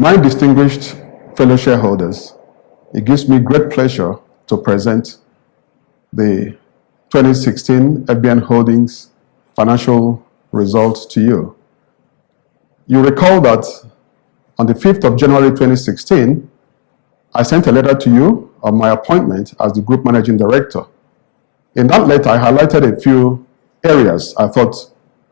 My distinguished fellow shareholders, it gives me great pleasure to present the 2016 Fbnh Holdings financial results to you. You recall that on the 5th of January 2016, I sent a letter to you on my appointment as the Group Managing Director. In that letter, I highlighted a few areas I thought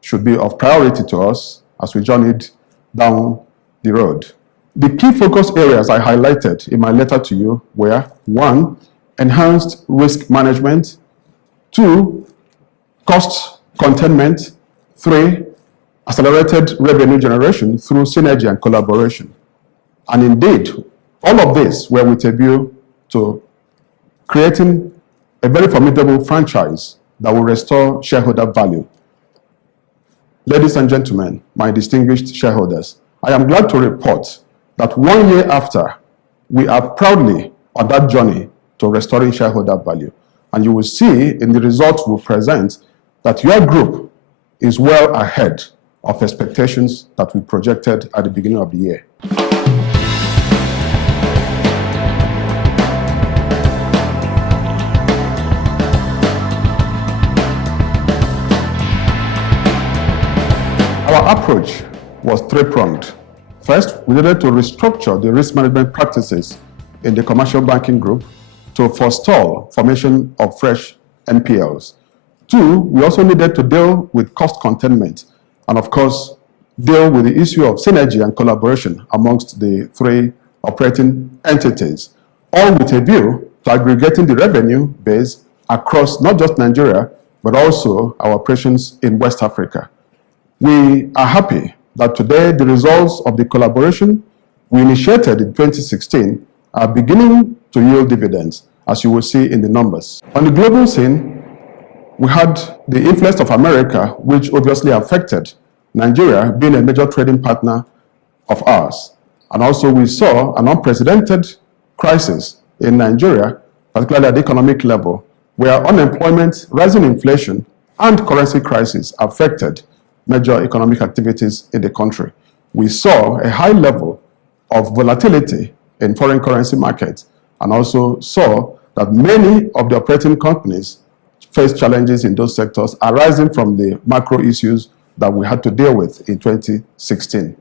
should be of priority to us as we journeyed down the road. The key focus areas I highlighted in my letter to you were: 1, enhanced risk management; 2, cost containment; 3, accelerated revenue generation through synergy and collaboration. And indeed, all of this were with a view to creating a very formidable franchise that will restore shareholder value. Ladies and gentlemen, my distinguished shareholders, I am glad to report that 1 year after, we are proudly on that journey to restoring shareholder value. And you will see in the results we present that your group is well ahead of expectations that we projected at the beginning of the year. Our approach was three-pronged. First, we needed to restructure the risk management practices in the commercial banking group to forestall formation of fresh NPLs. 2, we also needed to deal with cost containment and, of course, deal with the issue of synergy and collaboration amongst the 3 operating entities, all with a view to aggregating the revenue base across not just Nigeria, but also our operations in West Africa. We are happy that today the results of the collaboration we initiated in 2016 are beginning to yield dividends, as you will see in the numbers. On the global scene, we had the influence of America, which obviously affected Nigeria being a major trading partner of ours. And also we saw an unprecedented crisis in Nigeria, particularly at the economic level, where unemployment, rising inflation, and currency crisis affected major economic activities in the country. We saw a high level of volatility in foreign currency markets, and also saw that many of the operating companies faced challenges in those sectors arising from the macro issues that we had to deal with in 2016.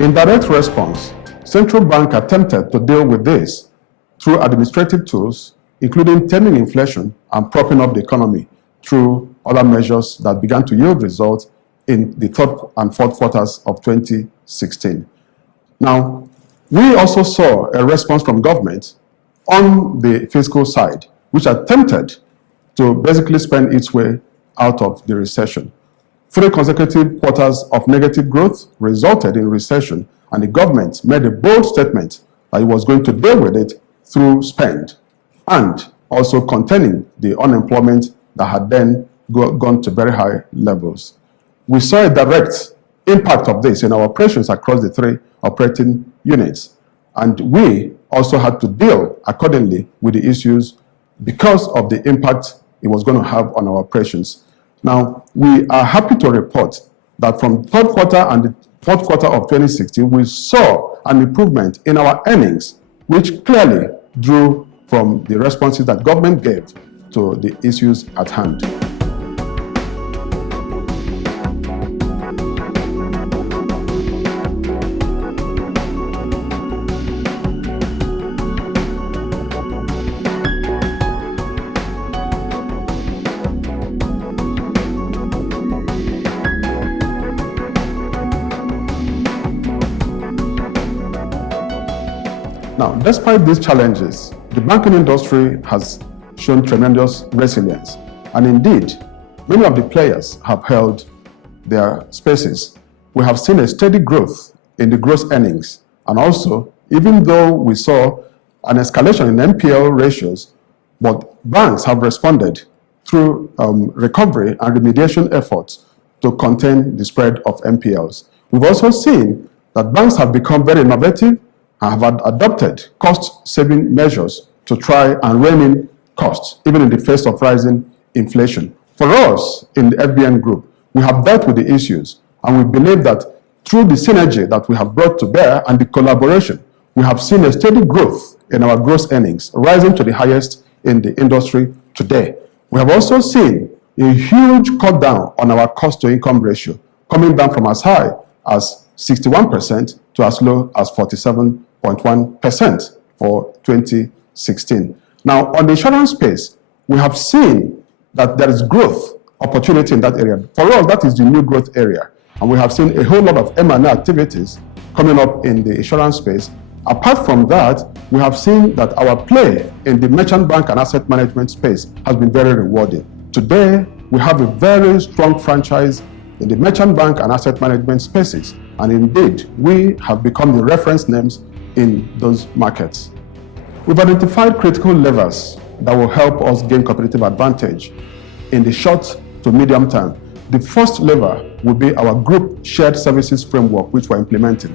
In direct response, Central Bank attempted to deal with this through administrative tools, including taming inflation and propping up the economy through other measures that began to yield results in the 3rd and 4th quarters of 2016. Now, we also saw a response from government on the fiscal side, which attempted to basically spend its way out of the recession. 3 consecutive quarters of negative growth resulted in recession, and the government made a bold statement that it was going to deal with it through spend and also containing the unemployment that had then gone to very high levels. We saw a direct impact of this in our operations across the 3 operating units, and we also had to deal accordingly with the issues because of the impact it was going to have on our operations. Now, we are happy to report that from 3rd quarter and the 4th quarter of 2016, we saw an improvement in our earnings, which clearly drew from the responses that government gave to the issues at hand. Now, despite these challenges, the banking industry has shown tremendous resilience. And indeed, many of the players have held their spaces. We have seen a steady growth in the gross earnings. And also, even though we saw an escalation in NPL ratios, but banks have responded through recovery and remediation efforts to contain the spread of NPLs. We've also seen that banks have become very innovative and have adopted cost-saving measures to try and rein in costs, even in the face of rising inflation. For us in the Fbnh group, we have dealt with the issues, and we believe that through the synergy that we have brought to bear and the collaboration, we have seen a steady growth in our gross earnings, rising to the highest in the industry today. We have also seen a huge cut down on our cost-to-income ratio, coming down from as high as 61% to as low as 47.1% for 2016. Now, on the insurance space, we have seen that there is growth opportunity in that area. For us, that is the new growth area. And we have seen a whole lot of M&A activities coming up in the insurance space. Apart from that, we have seen that our play in the merchant bank and asset management space has been very rewarding. Today, we have a very strong franchise in the merchant bank and asset management spaces. And indeed, we have become the reference names in those markets. We've identified critical levers that will help us gain competitive advantage in the short to medium term. The first lever will be our group shared services framework, which we're implementing.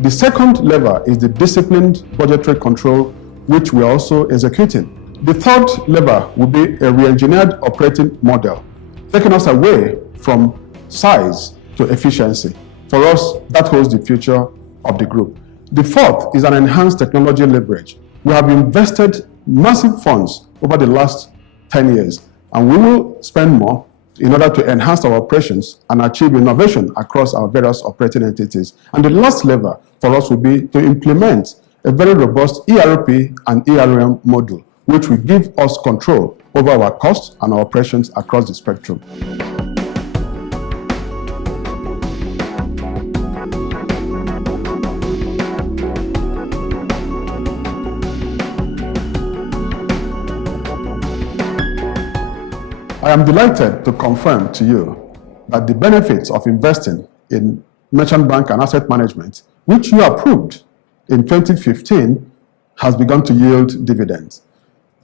The second lever is the disciplined budgetary control, which we're also executing. The third lever will be a re-engineered operating model, taking us away from size to efficiency. For us, that holds the future of the group. The fourth is an enhanced technology leverage. We have invested massive funds over the last 10 years, and we will spend more in order to enhance our operations and achieve innovation across our various operating entities. And the last lever for us will be to implement a very robust ERP and ERM model, which will give us control over our costs and our operations across the spectrum. I am delighted to confirm to you that the benefits of investing in merchant bank and asset management, which you approved in 2015, has begun to yield dividends.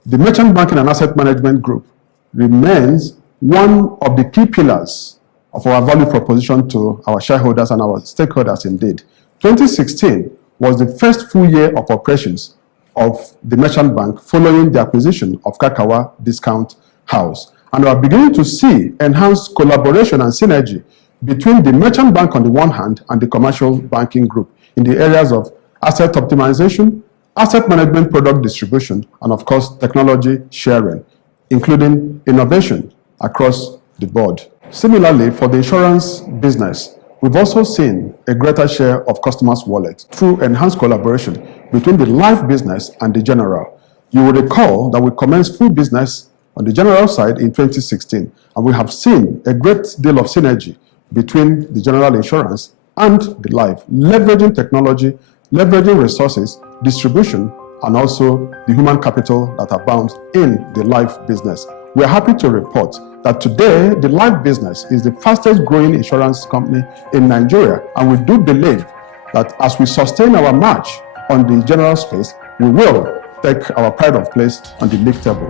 The merchant banking and asset management group remains one of the key pillars of our value proposition to our shareholders and our stakeholders indeed. 2016 was the first full year of operations of the merchant bank following the acquisition of Kakawa Discount House. And we are beginning to see enhanced collaboration and synergy between the merchant bank on the one hand and the commercial banking group in the areas of asset optimization, asset management product distribution, and of course, technology sharing, including innovation across the board. Similarly, for the insurance business, we've also seen a greater share of customers' wallets through enhanced collaboration between the life business and the general. You will recall that we commenced full business on the general side in 2016, and we have seen a great deal of synergy between the general insurance and the life, leveraging technology, leveraging resources, distribution, and also the human capital that abounds in the life business. We are happy to report that today the life business is the fastest growing insurance company in Nigeria, and we do believe that as we sustain our march on the general space, we will take our pride of place on the league table.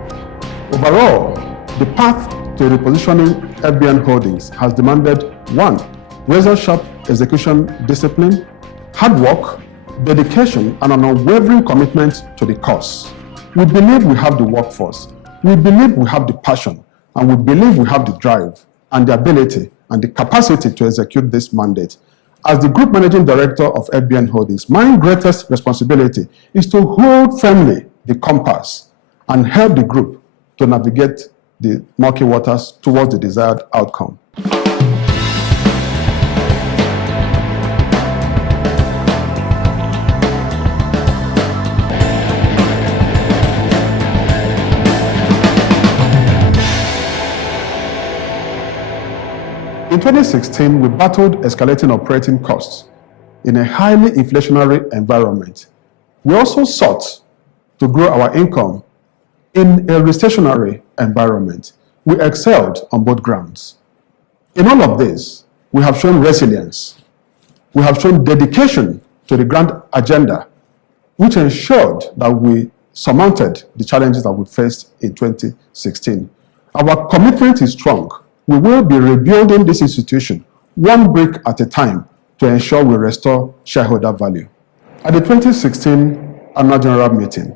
Overall, the path to repositioning Fbnh Holdings has demanded 1. Razor-sharp execution discipline, hard work, dedication, and an unwavering commitment to the cause. We believe we have the workforce, we believe we have the passion, and we believe we have the drive and the ability and the capacity to execute this mandate. As the Group Managing Director of Fbnh Holdings, my greatest responsibility is to hold firmly the compass and help the group to navigate the murky waters towards the desired outcome. In 2016, we battled escalating operating costs in a highly inflationary environment. We also sought to grow our income in a recessionary environment. We excelled on both grounds. In all of this, we have shown resilience. We have shown dedication to the grand agenda, which ensured that we surmounted the challenges that we faced in 2016. Our commitment is strong. We will be rebuilding this institution one brick at a time to ensure we restore shareholder value. At the 2016 annual general meeting,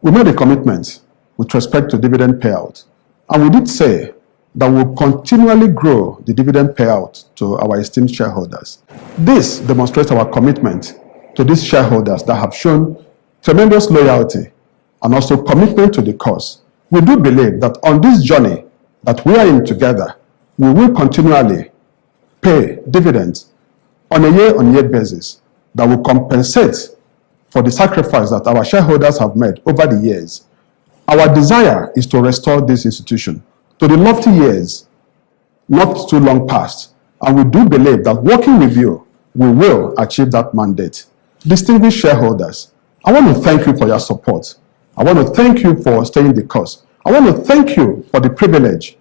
we made a commitment with respect to dividend payout. And we did say that we'll continually grow the dividend payout to our esteemed shareholders. This demonstrates our commitment to these shareholders that have shown tremendous loyalty and also commitment to the cause. We do believe that on this journey that we are in together, we will continually pay dividends on a year-on-year basis that will compensate for the sacrifice that our shareholders have made over the years. Our desire is to restore this institution to the lofty years not too long past, and we do believe that working with you, we will achieve that mandate. Distinguished shareholders, I want to thank you for your support. I want to thank you for staying the course. I want to thank you for the privilege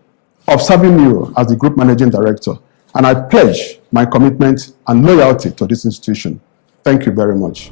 of serving you as the Group Managing Director, and I pledge my commitment and loyalty to this institution. Thank you very much.